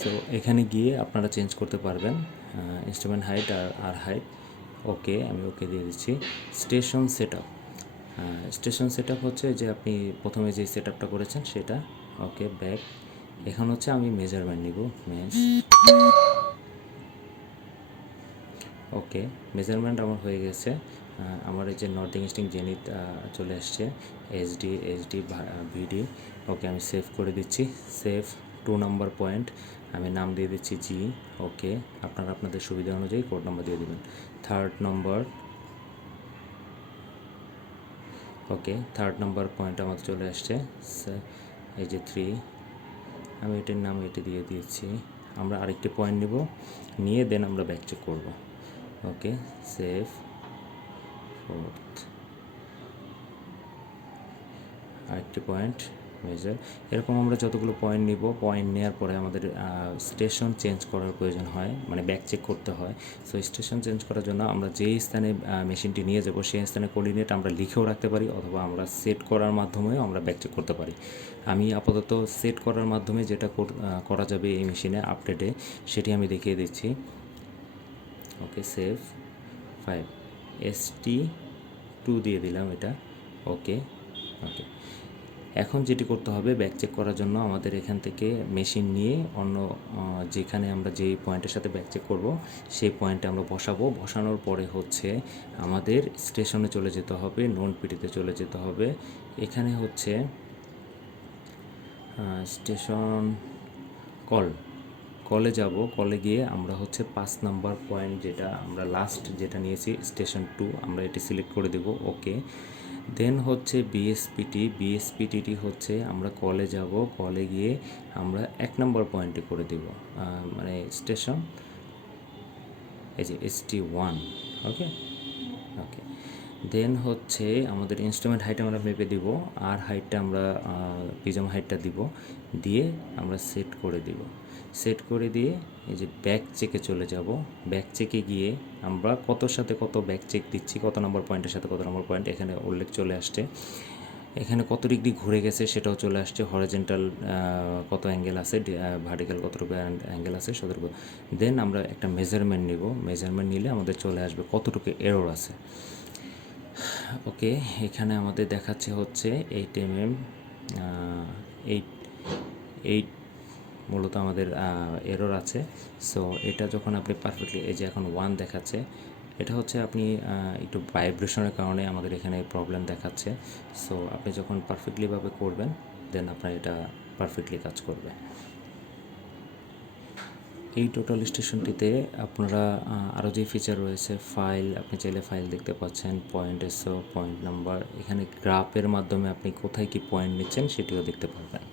So এখানে গিয়ে আপনারা চেঞ্জ করতে পারবেন ইনস্ট্রুমেন্ট হাইট আর হাইট। ওকে, আমি ওকে দিয়ে দিচ্ছি। Station set up, station set up হচ্ছে যে আপনি প্রথমে যে সেট আপটা করেছেন সেটা। ওকে, ব্যাক। এখন হচ্ছে আমি মেজারমেন্ট নিব, ওকে, মেজারমেন্ট আমার হয়ে গেছে। আমার এই যে নর্থ ইস্টার্ন জেনিথ চলে আসছে, এইচডি ভিডি। ওকে, আমি সেভ করে দিচ্ছি। সেভ 2 নাম্বার পয়েন্ট, আমি নাম দিয়ে দিচ্ছি জি। ওকে, আপনারা আপনাদের সুবিধা অনুযায়ী কোড নাম্বার দিয়ে দেবেন। 3rd নম্বর, ওকে, 3rd নাম্বার পয়েন্ট আমার চলে আসছে, এই যে 3, আমি এটার নাম এটা দিয়ে দিয়েছি। আমরা আরেকটি পয়েন্ট নিব, নিয়ে দেন আমরা ব্যাক চেক করব। ওকে, সেভ 4th, আরেকটি পয়েন্ট মেজার। এরকম আমরা যতগুলো পয়েন্ট নিব, পয়েন্ট নেওয়ার পরে আমাদের স্টেশন চেঞ্জ করার প্রয়োজন হয়, মানে ব্যাক চেক করতে হয়। সো স্টেশন চেঞ্জ করার জন্য আমরা যেই স্থানে মেশিনটি নিয়ে যাব সেই স্থানে কোঅর্ডিনেট আমরা লিখেও রাখতে পারি, অথবা আমরা সেট করার মাধ্যমেও আমরা ব্যাক চেক করতে পারি। আমি আপাতত সেট করার মাধ্যমে যেটা করা যাবে এই মেশিনে আপডেটে, সেটি আমি দেখিয়ে দিচ্ছি। ওকে, সেভ 5, ST2 দিয়ে দিলাম এটা। ওকে, ওকে, এখন যেটি করতে হবে ব্যাক চেক করার জন্য আমাদের এখান থেকে মেশিন নিয়ে অন্য যেখানে আমরা যেই পয়েন্টের সাথে ব্যাক চেক করব সেই পয়েন্টে আমরা বসাবো। বসানোর পরে হচ্ছে আমাদের স্টেশনে চলে যেতে হবে, নন পিটিতে চলে যেতে হবে। এখানে হচ্ছে স্টেশন কলে যাব। কলে গিয়ে আমরা হচ্ছে 5 নাম্বার পয়েন্ট, যেটা আমরা লাস্ট যেটা নিয়েছি স্টেশন 2, আমরা এটি সিলেক্ট করে দেব। ওকে, দেন হচ্ছে বিএসপিটি হচ্ছে আমরা কলে যাব, কলে গিয়ে আমরা 1 নম্বর পয়েন্টে করে দেব, মানে স্টেশন এই যে ST1। ওকে, ওকে, দেন হচ্ছে আমাদের ইনস্ট্রুমেন্ট হাইট আমরা মেপে দিব, আর হাইটটা আমরা পিজম হাইটটা দিব, দিয়ে আমরা সেট করে দিব। সেট করে দিয়ে এই যে ব্যাক চেকে চলে যাব। ব্যাক চেকে গিয়ে আমরা কতর সাথে কত ব্যাক চেক দিচ্ছি, কত নম্বর পয়েন্টের সাথে কত নম্বর পয়েন্ট, এখানে উল্লেখ চলে আসছে। এখানে কত ডিগ্রি ঘুরে গেছে সেটাও চলে আসছে, হরিজন্টাল কত অ্যাঙ্গেল আছে, ভার্টিক্যাল কতটুকু অ্যাঙ্গেল আছে, সতর্ক। দেন আমরা একটা মেজারমেন্ট নিব, মেজারমেন্ট নিলে আমাদের চলে আসবে কতটুকু এরর আছে। ওকে, এখানে আমাদের দেখাচ্ছে হচ্ছে 8 mm, 8 মূলত আমাদের এরর আছে। সো এটা যখন আপনি পারফেক্টলি, এই যে এখন 1 দেখাচ্ছে, এটা হচ্ছে আপনি একটু ভাইব্রেশনের কারণে আমাদের এখানে প্রবলেম দেখাচ্ছে। সো আপনি যখন পারফেক্টলিভাবে করবেন দেন আপনার এটা পারফেক্টলি কাজ করবে। এই টোটাল স্টেশনটিতে আপনারা আরও যে ফিচার রয়েছে, ফাইল, আপনি চাইলে ফাইল দেখতে পাচ্ছেন, পয়েন্ট এসও, পয়েন্ট নাম্বার, এখানে গ্রাফের মাধ্যমে আপনি কোথায় কি পয়েন্ট নিচ্ছেন সেটিও দেখতে পারবেন।